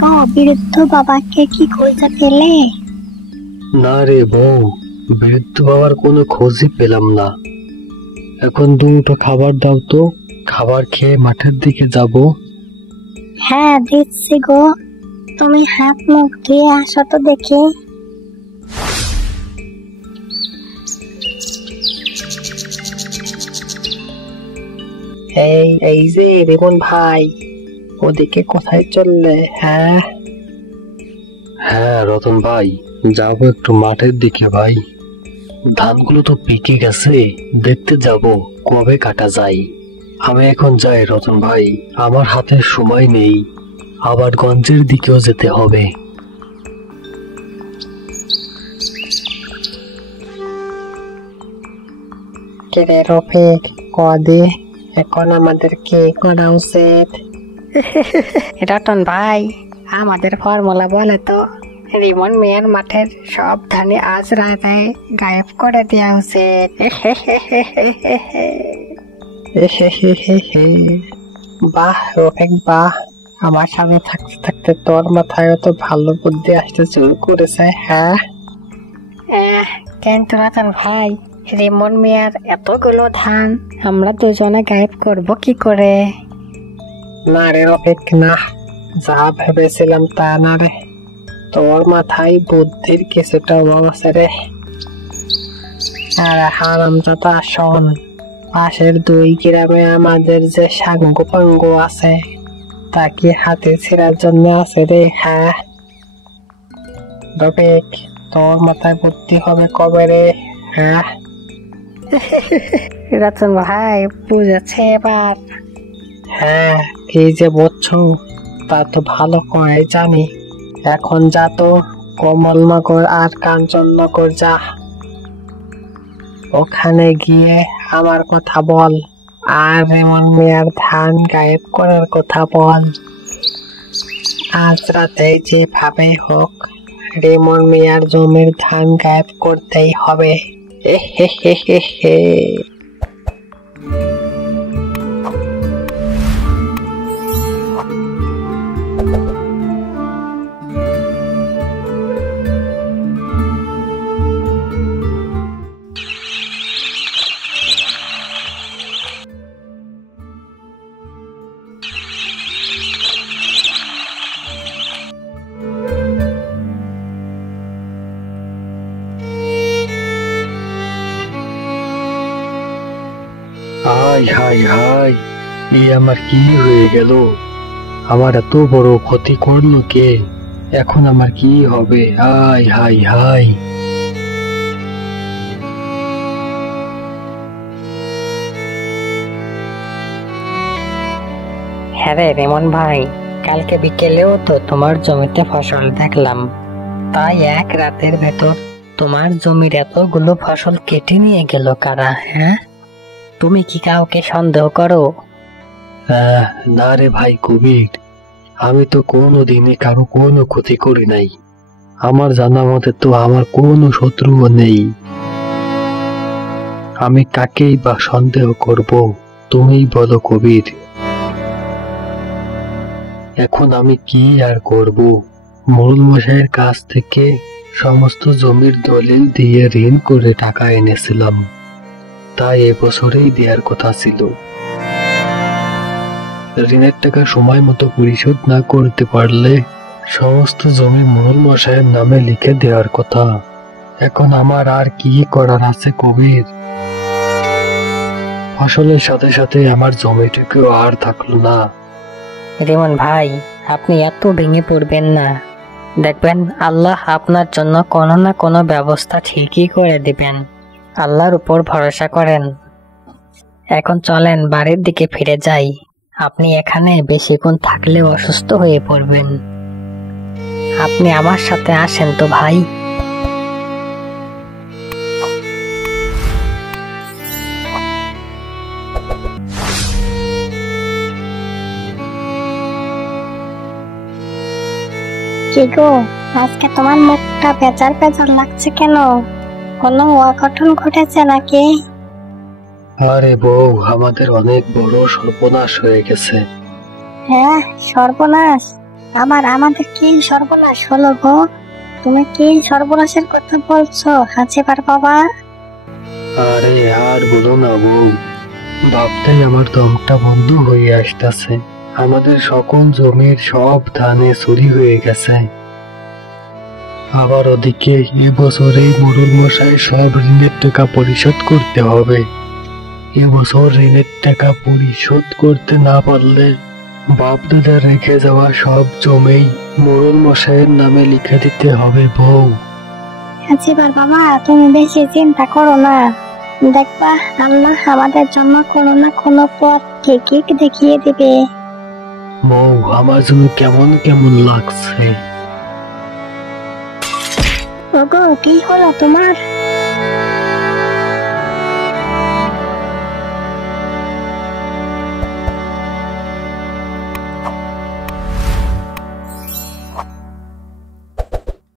গো, বৃদ্ধ বাবাকে কি খুঁজে পেলে? না রে বউ, বৃদ্ধ বাবার কোনো খোঁজই পেলাম না। এখন দুটো খাবার দাও তো, খাবার খেয়ে মাঠের দিকে যাব। হ্যাঁ দিচ্ছি গো, তুমি হাত মুখ ধুয়ে আসো তো দেখি। এই যে রেমন ভাই, ওদিকে কোথায় চললে? হ্যাঁ হ্যাঁ রতন ভাই, যাবো একটু মাঠের দিকে ভাই। ধানগুলো তো পেকে গেছে, দেখতে যাব কবে কাটা যায়। আমি এখন যাই রতন ভাই, আমার হাতে সময় নেই, আবার গঞ্জের দিকেও যেতে হবে। কিরে রফিক, কদে এখন আমাদের কি করা উচিত? রতন ভাই, আমাদের ফর্মুলা বলে তো। রিমন মেয়ের মাঠের সব ধানে আজ রাতে গায়েব করে দেওয়া উচিত। বাহ রফিক বাহ, আমার সামনে থাকতে থাকতে তোর মাথায় তো ভালো বুদ্ধি আসতে শুরু করেছে। হ্যাঁ কিন্তু রতন ভাই, রিমন মিয়ার এতগুলো ধান আমরা দুজনে গায়েব করব কি করে? না রে রফিক না, যা ভেবেছিলাম তা না রে, তোর মাথায় বুদ্ধির কিছুটা অভাব আছে রে। আর হারামজাদা শোন, পাশের 2 গ্রামে আমাদের যে সাঙ্গু পাঙ্গু আছে, তাকে হাতে ছেড়ার জন্য আছে রে। হ্যাঁ রফিক, তোর মাথায় বুদ্ধি হবে কবে রে? হ্যাঁ রতন ভাই বুঝেছে এবার। হ্যাঁ কি যে বলছো তা তো ভালো করে জানি। এখন যা তো কমলনগর আর কাঞ্চননগর যা, ওখানে গিয়ে আমার কথা বল, আর রেমন মিয়ার ধান গায়েব করার কথা বল। আজ রাতে যেভাবে হোক রেমন মিয়ার জমির ধান গায়েব করতেই হবে। হাই হাই হাই, এই আমার কি হয়ে গেল? আমার এত বড় ক্ষতি করলো কে? এখন আমার কি হবে? High high high. হ্যাঁ রে রেমন ভাই, কালকে বিকেলেও তো তোমার জমিতে ফসল দেখলাম, তাই এক রাতের ভেতর তোমার জমির এতগুলো ফসল কেটে নিয়ে গেল কারা? হ্যাঁ তুমি কি কাউকে সন্দেহ করো? না রে ভাই কবির, আমি তো কোনোদিনই কারো কোনো ক্ষতি করি নাই। আমার জানা মতে তো আমার কোনো শত্রুও নেই। আমি কাকেই বা সন্দেহ করব? তুমিই বলো কবির। এখন আমি কি আর করব? মোড়ল মশাইয়ের কাছ থেকে সমস্ত জমির দলিল দিয়ে ঋণ করে টাকা এনেছিলাম, তাই এবছরেই দেওয়ার কথা ছিল। ঋণের টাকা সময় মতো পরিশোধ না করতে পারলে সমস্ত জমি মোড়ল মশাইয়ের নামে লিখে দেওয়ার কথা। এখন আমার আর কি করার আছে কবির? ফসলের সাথে সাথে আমার জমিটুকু আর থাকলো না। রেমন ভাই, আপনি এত ভেঙে পড়বেন না, দেখবেন আল্লাহ আপনার জন্য কোনো না কোনো ব্যবস্থা ঠিকই করে দিবেন। আল্লাহর উপর ভরসা করেন। এখন চলেন বাড়ির দিকে ফিরে যাই, আপনি এখানে বেশিক্ষণ থাকলে অসুস্থ হয়ে পড়বেন। আপনি আমার সাথে আসেন তো ভাই। কি গো, আজকে তোমার মুখটা পেঁচার পেঁচার লাগছে কেন? কোনো অঘটন ঘটেছে নাকি? আরে বউ, আমাদের অনেক বড় সর্বনাশ হয়ে গেছে। হ্যাঁ সর্বনাশ, আবার আমাদের কি সর্বনাশ হলো গো? তুমি কি সর্বনাশের কথা বলছো হাজিবার বাবা? আরে আর বলো না বউ, ভাবতেই আমার দমটা বন্ধ হয়ে আসতেছে। আমাদের সকল জমির সব ধানে চুরি হয়ে গেছে। আবার ওদিকে এবছর এই মোড়ল মশাই সব ঋণের টাকা পরিশোধ করতে হবে। এবছর ঋণের টাকা পরিশোধ করতে না পারলে বাপ দাদা রেখে যাওয়া সব জমি মোড়ল মশাইয়ের নামে লিখে দিতে হবে বউ। হাজিবার বাবা, তুমি বেশি চিন্তা করো না, দেখবা আল্লাহ আমাদের জন্য কোনো না কোনো পথ ঠিকই দেখিয়ে দিবে। বউ, আমার জন্য কেমন কেমন লাগছে। ওগো, কি হলো তোমার?